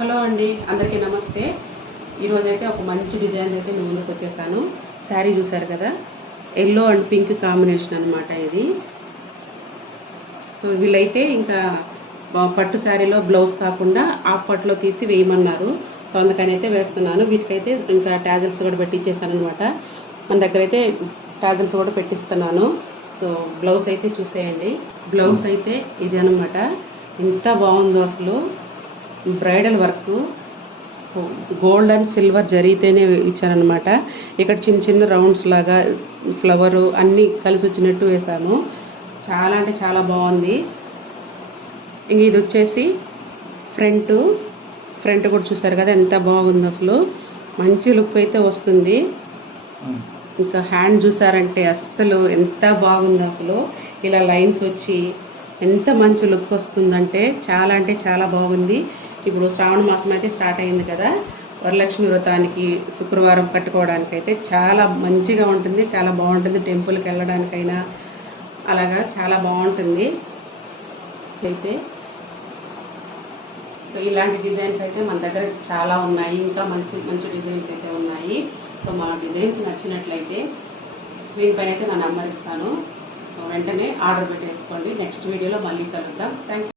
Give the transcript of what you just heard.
Hello అండి, అందరికీ నమస్తే. ఈరోజైతే ఒక మంచి డిజైన్ అయితే మీ ముందుకు వచ్చేసాను. శారీ చూసారు కదా, ఎల్లో అండ్ పింక్ కాంబినేషన్ అనమాట ఇది. వీళ్ళైతే ఇంకా పట్టు శారీలో బ్లౌజ్ కాకుండా హాఫ్ పట్టులో తీసి వేయమన్నారు. సో అందుకని అయితే వేస్తున్నాను. వీటికైతే ఇంకా టాజిల్స్ కూడా పెట్టించేసాను అనమాట. మన దగ్గర అయితే టాజిల్స్ కూడా పెట్టిస్తున్నాను. సో బ్లౌజ్ అయితే చూసేయండి. బ్లౌజ్ అయితే ఇది అనమాట. ఎంత బాగుందో అసలు. Bridal work gold and silver జరీతోనే ఇచ్చారనమాట. ఇక్కడ చిన్న చిన్న రౌండ్స్ లాగా ఫ్లవరు అన్నీ కలిసి వచ్చినట్టు వేసాము. చాలా అంటే చాలా బాగుంది. ఇంక ఇది వచ్చేసి ఫ్రంట్ కూడా చూసారు కదా ఎంత బాగుంది అసలు. మంచి లుక్ అయితే వస్తుంది. ఇంకా హ్యాండ్ చూసారంటే అస్సలు ఎంత బాగుంది అసలు. ఇలా లైన్స్ వచ్చి ఎంత మంచి లుక్ వస్తుందంటే చాలా అంటే చాలా బాగుంది. ఇప్పుడు శ్రావణ మాసం అయితే స్టార్ట్ అయింది కదా, వరలక్ష్మి వ్రతానికి శుక్రవారం కట్టుకోవడానికి అయితే చాలా మంచిగా ఉంటుంది, చాలా బాగుంటుంది. టెంపుల్కి వెళ్ళడానికైనా అలాగా చాలా బాగుంటుంది. అయితే సో ఇలాంటి డిజైన్స్ అయితే మన దగ్గర చాలా ఉన్నాయి. ఇంకా మంచి మంచి డిజైన్స్ అయితే ఉన్నాయి. సో మా డిజైన్స్ నచ్చినట్లయితే స్క్రీన్ పైన అయితే నా నెంబర్ ఇస్తాను. వెంటనే ఆర్డర్ పెట్టేసుకోండి. నెక్స్ట్ వీడియోలో మళ్ళీ కలుద్దాం. Thank you.